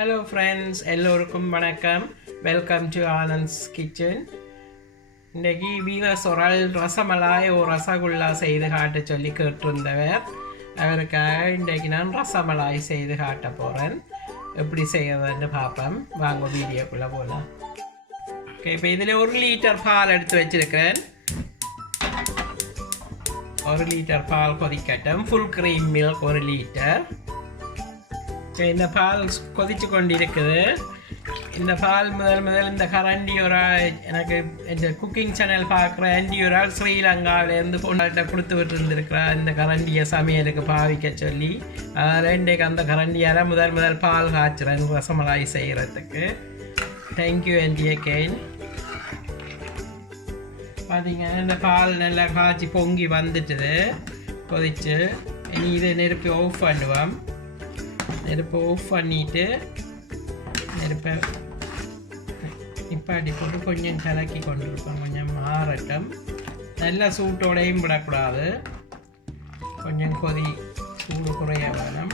Hello friends, எல்லோருக்கும் வணக்கம். Welcome to Anand's kitchen. இன்றைக்கி வீவர்ஸ் ஒரு ஆள் ரசமலாய் ஒரு ரசகுல்லா செய்து காட்ட சொல்லி கேட்டிருந்தவர். அவருக்காக இன்றைக்கு நான் ரசமலாய் செய்து காட்ட போகிறேன். எப்படி செய்யறதுன்னு பார்ப்போம். வாங்க வீடியோக்குள்ளே போகலாம். ஓகே, இப்போ இதில் 1 லிட்டர் பால் எடுத்து வச்சுருக்கிறேன். 1 லிட்டர் பால் கொதிக்கட்டும். Full cream milk 1 litre. இந்த பால் கொதிச்சு கொண்டு இருக்குது. இந்த பால் முதல் இந்த கரண்டி ஒரு எனக்கு இந்த குக்கிங் சேனல் பார்க்குற ஆண்டி ஒரு ஆள் ஸ்ரீலங்காவிலேருந்து கொண்டாட்ட கொடுத்து விட்டுருந்துருக்குறா இந்த கரண்டியை சமையலுக்கு பாவிக்க சொல்லி. அதில் இன்றைக்கு அந்த கரண்டியால் முதல் பால் காய்ச்சுறேன் ரசமலாய் செய்கிறதுக்கு. Thank you aunty again. பார்த்தீங்கன்னா இந்த பால் நல்லா காய்ச்சி பொங்கி வந்துட்டுது கொதிச்சு. இனி இதை நெருப்பி ஆஃப் பண்ணுவோம். நெருப்பை ஆஃப் பண்ணிவிட்டு நெருப்பை நிப்பாட்டி போட்டு கொஞ்சம் கலக்கி கொண்டு இருப்போம். கொஞ்சம் மாறட்டும். நல்லா சூட்டோடையும் விடக்கூடாது. கொஞ்சம் சூடு குறைய வேணும்.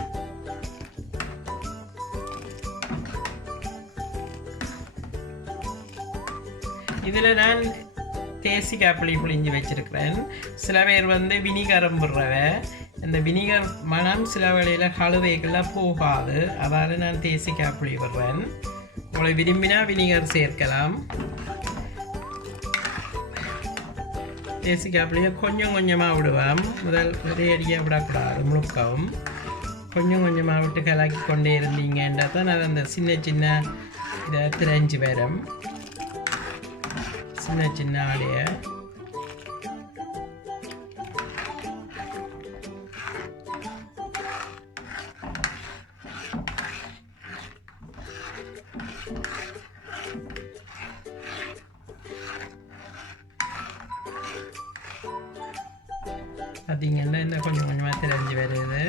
இதில் நான் தேசிக்காய் புளிஞ்சு வச்சுருக்கிறேன். சில பேர் வினிகரும் விடுறவ. இந்த வினிகர் மனம் சில வேளையில் கழுவைகள்லாம் போகாது. அதால் நான் தேசிக்காய் புளி விடுறேன். உங்களை விரும்பினா வினிகர் சேர்க்கலாம். தேசிக்காய் புளியை கொஞ்சம் கொஞ்சமாக விடுவோம். ஒரே அடியாக விடக்கூடாது. முழுக்கவும் கொஞ்சம் கொஞ்சமாக விட்டு கலக்கி கொண்டே இருந்தீங்கன்னா தான் அது அந்த சின்ன இதை திரைஞ்சி வரும். சின்ன ஆடையை பார்த்தீங்கன்னா இந்த கொஞ்சம் கொஞ்சமாக தெரிஞ்சு வருது.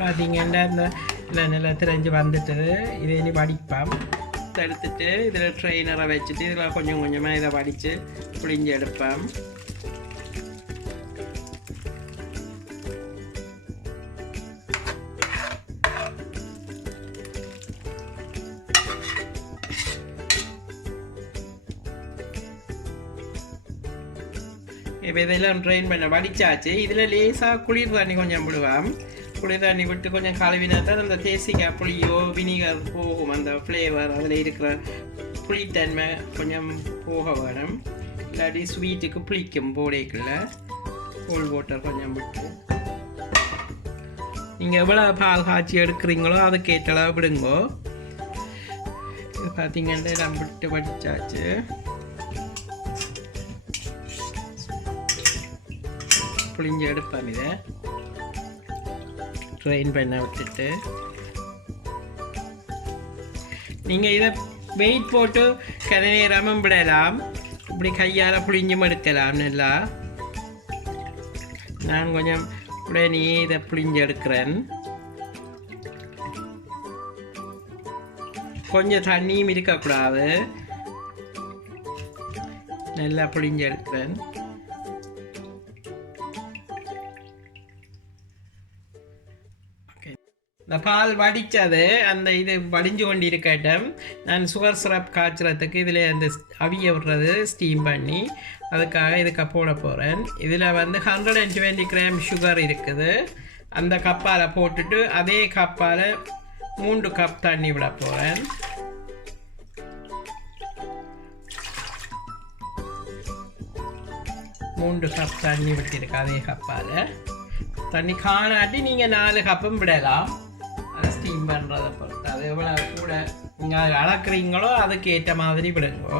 பார்த்தீங்கன்னா இந்த நல்லா தெரிஞ்சு வந்துட்டது. இதை இனி வடிப்போம். எடுத்துட்டு இதில் ட்ரெயினரை வச்சுட்டு இதில் கொஞ்சம் கொஞ்சமாக இதை வடித்து புளிஞ்சு எடுப்போம். இப்போ இதெல்லாம் ட்ரெயின் பண்ண வடிச்சாச்சு. இதில் லேசாக குளிர் தண்ணி கொஞ்சம் விடுவோம். குளிர் தண்ணி விட்டு கொஞ்சம் கழுவினா தான் அந்த தேசிக்காய் புளியோ வினிகர் போகும். அந்த ஃப்ளேவர் அதில் இருக்கிற புளித்தன்மை கொஞ்சம் போக வேணும். இல்லாட்டி ஸ்வீட்டுக்கு புளிக்கும். போடைக்குள்ள கோல்ட் வாட்டர் கொஞ்சம் விட்டு நீங்கள் எவ்வளோ பால் காய்ச்சி எடுக்கிறீங்களோ அதுக்கேற்றளவு விடுங்கோ. இது பார்த்தீங்கன்னா நம்ம விட்டு வடிச்சாச்சு. புளிஞ்சு எடுப்போம். இதை ட்ரெயின் பண்ண விட்டுட்டு நீங்கள் இதை வெயிட் போட்டு கதை நேரமும் விடலாம். இப்படி கையால் புளிஞ்சும் எடுக்கலாம். நல்லா நான் கொஞ்சம் உடனே இதை புளிஞ்சு எடுக்கிறேன். கொஞ்சம் தண்ணியும் இருக்கக்கூடாது. நல்லா புளிஞ்சு எடுக்கிறேன். இந்த பால் வடித்தது அந்த இது வடிஞ்சு கொண்டு இருக்கட்டும். நான் சுகர் சிரப் காய்ச்சறதுக்கு இதில் அந்த அவிய விடுறது ஸ்டீம் பண்ணி அதுக்காக இதுக்கு போட போகிறேன். இதில் 120 கிராம் சுகர் இருக்குது. அந்த கப்பால் போட்டுட்டு அதே கப்பால் 3 கப் தண்ணி விட போகிறேன். மூன்று கப் தண்ணி விட்டிருக்கு அதே கப்பால். தண்ணி காணாட்டி நீங்கள் 4 கப்பும் விடலாம். அதை ஸ்டீம் பண்ணுறதை பொறுத்து அது எவ்வளோ கூட நீங்கள் அளக்குறீங்களோ அதுக்கு ஏற்ற மாதிரி விடுங்கோ.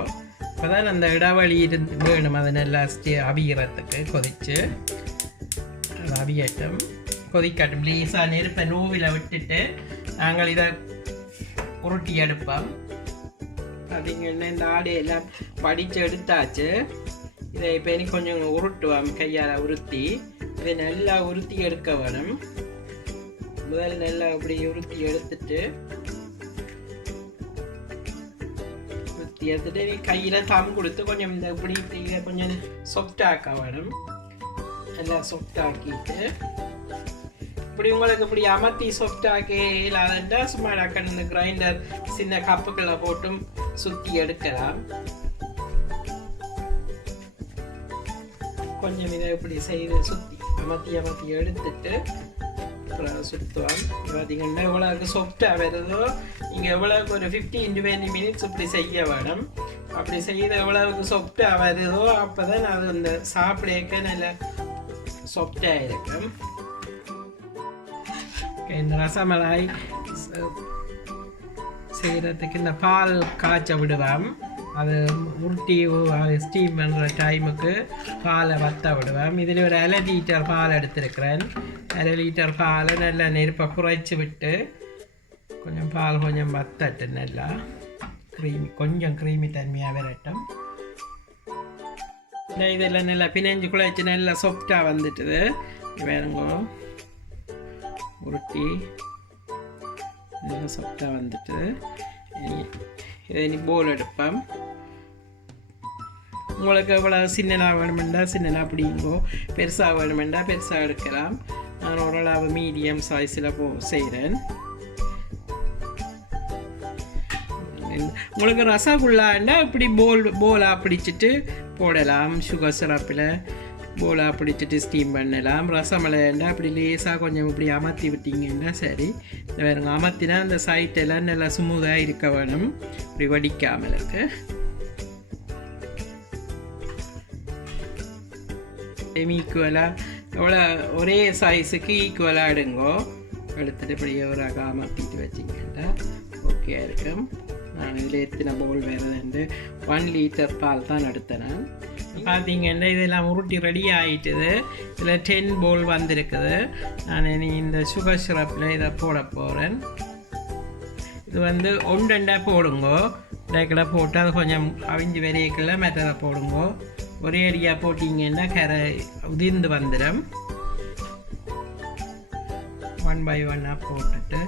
இப்போ தான் அந்த இடைவெளி வேணும். அது நல்லா அவிகிறதுக்கு கொதித்து அது அவியட்டும். கொதிக்கட்டும். லேசாக நெருப்பை நோவில் விட்டுட்டு நாங்கள் இதை உருட்டி எடுப்போம். பார்த்தீங்கன்னா இந்த ஆடையெல்லாம் படித்து எடுத்தாச்சு. இதை இப்போ இனி கொஞ்சம் உருட்டுவோம். கையால் உருட்டி இதை நல்லா உருட்டி எடுக்க வேணும். முதல்ல நல்லா அப்படி உருட்டி எடுத்துட்டு நீ கையில தம் கொடுத்து கொஞ்சம் இந்த இப்படி கொஞ்சம் சொஃப்டாக்க வேணும். நல்லா சொஃப்டாக்கிட்டு இப்படி உங்களுக்கு இப்படி அமர்த்தி சொஃப்டாக்கே இல்லாதா சும்மா டக்குன்னு இந்த கிரைண்டர் சின்ன கப்புக்களை போட்டும் சுற்றி எடுக்கலாம். கொஞ்சம் இதை இப்படி செய்து சுற்றி அமர்த்தி எடுத்துட்டு சுற்றுவான். பார்த்தீங்கன்னா எவ்வளோக்கு சொஃப்டாக வருதோ நீங்கள் எவ்வளோக்கு ஒரு 15-20 minutes இப்படி செய்ய வேணும். அப்படி செய்து எவ்வளவுக்கு சொஃப்டாக வருதோ அப்போ தான் அது அந்த சாப்பிடக்க நல்ல சொஃப்டாக இருக்கும். இந்த ரசமலாய் செய்கிறதுக்கு இந்த பால் காய்ச்ச விடுவோம். அது உருட்டி ஸ்டீம் பண்ணுற டைமுக்கு பாலை வற்ற விடுவேன். இதில் ஒரு 1/2 லிட்டர் பால் எடுத்துருக்கிறேன். 1/2 லிட்டர் பாலை நல்லா நெருப்பை குறைச்சி விட்டு கொஞ்சம் பால் கொஞ்சம் வத்தட்டு நல்லா கொஞ்சம் க்ரீமி தன்மையாக வரட்டும். இதெல்லாம் நல்லா பிணைஞ்சு குழைச்சி நல்லா சாஃப்டாக வந்துட்டுது. வேறுங்க உருட்டி நல்லா சாஃப்டாக வந்துட்டு இதை நீ போல் எடுப்பேன். உங்களுக்கு எவ்வளோ சின்னதாக வேணுமெண்டா சின்னதாக அப்படிங்கோ, பெருசாக வேணுமெண்டா பெருசாக எடுக்கலாம். நான் ஓரளவு மீடியம் சைஸில் செய்கிறேன். உங்களுக்கு ரசகுல்லாண்டா இப்படி போலாக பிடிச்சிட்டு போடலாம். சுகர் சிரப்பில் போலாக பிடிச்சிட்டு ஸ்டீம் பண்ணலாம். ரசமலைண்டா அப்படி லேசாக கொஞ்சம் இப்படி அமர்த்தி விட்டீங்கன்னா சரி. வேறுங்க அமர்த்தினா அந்த சைட்டெல்லாம் நல்லா ஸ்மூத்தாக இருக்க வேணும், இப்படி வடிக்காமல் இருக்கு. ஈக்குவலாக எவ்வளோ ஒரே சைஸுக்கு ஈக்குவலாக எடுங்கோ. எடுத்துட்டு இப்படியே ஒரு அமர்த்திட்டு வச்சிங்கன்னா ஓகே இருக்கும். நான் இதில் எத்தனை போல் வேறு 1 லிட்டர் பால் தான் எடுத்தேன். பார்த்தீங்கன்னா இதெல்லாம் உருட்டி ரெடி ஆகிட்டுது. இதில் 10 போல் வந்திருக்குது. நான் இந்த சுகர் சிரப்பில் இதை போட போகிறேன். இது 1-2 போடுங்கோ. டேக்கில் போட்டு அது கொஞ்சம் அவிஞ்சு வரையக்குள்ள மெத்ததை போடுங்கோ. ஒரே அடியாக போட்டிங்கன்னா கரை உதிர்ந்து வந்துடும். 1 by 1 போட்டுட்டு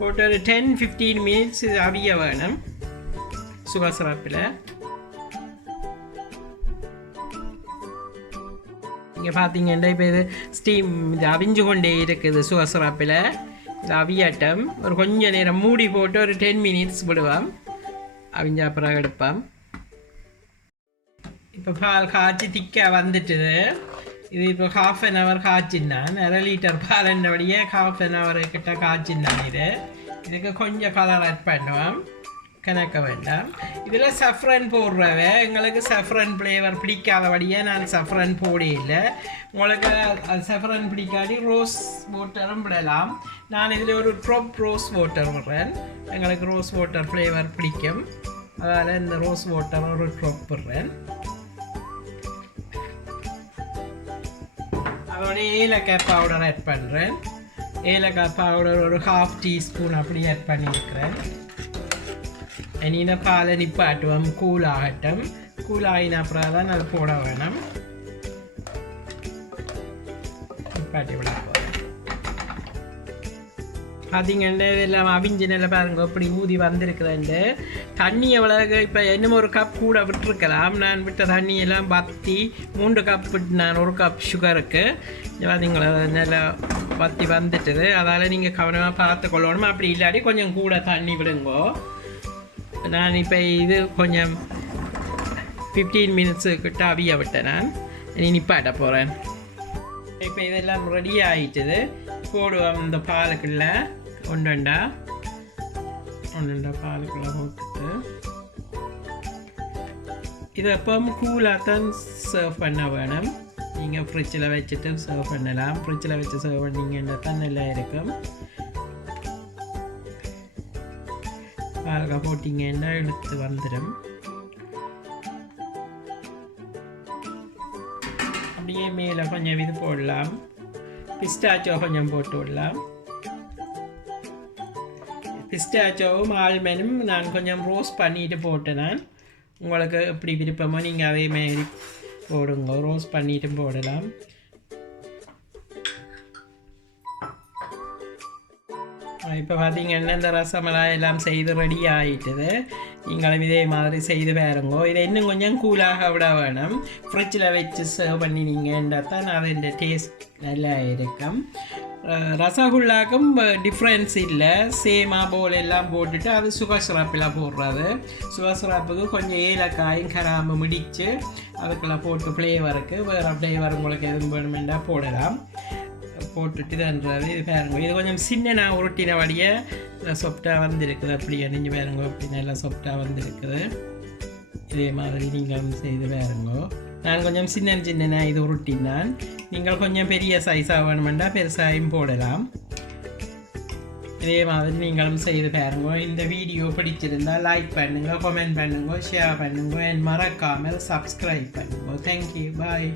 போட்டு ஒரு 10-15 minutes இது அவிய வேணும் சுகர் சிரப்பில். இங்கே பார்த்தீங்கன்னா இப்போ இது ஸ்டீம் இது அவிஞ்சு கொண்டே இருக்குது சுகர் சிரப்பில். இது அவியாட்டம் ஒரு கொஞ்சம் நேரம் மூடி போட்டு ஒரு 10 minutes விடுவோம். அவிஞ்ச அப்புறம் எடுப்போம். இப்போ பால் காய்ச்சி திக்காக வந்துட்டுது. இது இப்போ 1/2 hour காய்ச்சின்னான். 1/2 லிட்டர் பாலண்டபடியே 1/2 hour கிட்ட காய்ச்சின்னான். இதுக்கு கொஞ்சம் கலர் ஆட் பண்ணுவோம், கணக்க வேண்டாம். இதில் சஃப்ரன் போடுறவ எங்களுக்கு சஃப்ரன் ஃப்ளேவர் பிடிக்காதபடியே நான் சஃப்ரன் போடே இல்லை. உங்களுக்கு அது சஃப்ரன் பிடிக்காடி ரோஸ் வாட்டரும் விடலாம். நான் இதில் ஒரு ட்ராப் ரோஸ் வாட்டர் விடுறேன். எங்களுக்கு ரோஸ் வாட்டர் ஃப்ளேவர் பிடிக்கும், அதனால் இந்த ரோஸ் வாட்டர் ஒரு ட்ராப் விடுறேன். அதோட ஏலக்காய் பவுடர் ஆட் பண்ணுறேன். ஏலக்காய் பவுடர் ஒரு 1/2 teaspoon அப்படி ஆட் பண்ணியிருக்கிறேன். இனி பாலை நிப்பாட்டுவோம், கூல் ஆகட்டும். கூல் ஆகின அப்புறம் தான் அது போட வேணும். நிப்பாட்டி விட போகிறேன். பார்த்தீங்கன்னா இதெல்லாம் அவிஞ்சு நல்லா பாருங்க இப்படி ஊதி வந்திருக்குறேன்ட்டு. தண்ணி எவ்வளவு இப்போ இன்னும் ஒரு கப் கூட விட்டுருக்கலாம். நான் விட்ட தண்ணியெல்லாம் பற்றி 3 கப் விட்டு நான் 1 கப் சுகருக்கு பார்த்தீங்களா நல்லா பற்றி வந்துட்டுது. அதால் நீங்கள் கவனமாக பார்த்து கொள்ளணும். அப்படி இல்லாட்டி கொஞ்சம் கூட தண்ணி விடுங்கோ. நான் இப்போ இது கொஞ்சம் 15 minutes கிட்ட அவிய விட்டேன். நான் இனி நிப்பாட்ட போகிறேன். இப்போ இதெல்லாம் ரெடி ஆகிட்டுது. போடுவோம் இந்த பாலுக்குள்ள ஒன்றா பாலுக்குள்ள போட்டுட்டு இதை எப்பவும் கூலாக தான் சர்வ் பண்ண வேணும். நீங்கள் ஃப்ரிட்ஜில் வச்சுட்டு சர்வ் பண்ணலாம். ஃப்ரிட்ஜில் வச்சு சர்வ் பண்ணிங்கன்னா தான் நல்லா இருக்கும். பாலுக்கா போட்டிங்கன்னா எடுத்து வந்துடும். அப்படியே மேலே கொஞ்சம் இது போடலாம், பிஸ்டாச்சோ கொஞ்சம் போட்டு விடலாம். பிஸ்டாச்சோவும் ஆல்மண்டும் நான் கொஞ்சம் ரோஸ்ட் பண்ணிட்டு போட்டேன். நான் உங்களுக்கு எப்படி விருப்பமோ நீங்கள் அதே மாதிரி போடுங்க. ரோஸ்ட் பண்ணிட்டும் போடலாம். இப்போ பார்த்தீங்கன்னா இந்த ரசமலாய் எல்லாம் செய்து ரெடி ஆகிட்டுது. நீங்களும் இதே மாதிரி செய்து பாருங்க. இதை இன்னும் கொஞ்சம் கூலாக விட வேணும். ஃப்ரிட்ஜில் வச்சு சர்வ் பண்ணினீங்கன்னா தான் அதோட டேஸ்ட் நல்லா இருக்கும். ரசகுல்லாக்கும் டிஃப்ரென்ஸ் இல்லை. சேமா போல் எல்லாம் போட்டுட்டு அது சுகர் சிரப்பில் போடுறது. சுகர் சிரப்புக்கு கொஞ்சம் ஏலக்காயும் கராம்பு முடித்து அதுக்குள்ளே போட்டு ஃப்ளேவருக்கு வேறு ஃப்ளேவர் உங்களுக்கு எதுவும் வேணுமெண்டா போடலாம். போட்டுட்டு இதுன்றது இது பாருங்க. இது கொஞ்சம் சின்ன நான் உருட்டின வழியே சொப்டாக வந்துருக்குது. அப்படியே நீங்கள் பாருங்க அப்படி நல்லா சொப்டாக வந்துருக்குது. இதே மாதிரி நீங்களும் செய்து பாருங்க. நான் கொஞ்சம் சின்ன இது உருட்டினான். நீங்கள் கொஞ்சம் பெரிய சைஸாக வேணுமெண்டா பெருசாகவும் போடலாம். இதே மாதிரி நீங்களும் செய்து பாருங்க. இந்த வீடியோ பிடிச்சிருந்தால் லைக் பண்ணுங்கள், கமெண்ட் பண்ணுங்கள், ஷேர் பண்ணுங்கள், மறக்காமல் சப்ஸ்கிரைப் பண்ணுங்கள். தேங்க்யூ, பாய்.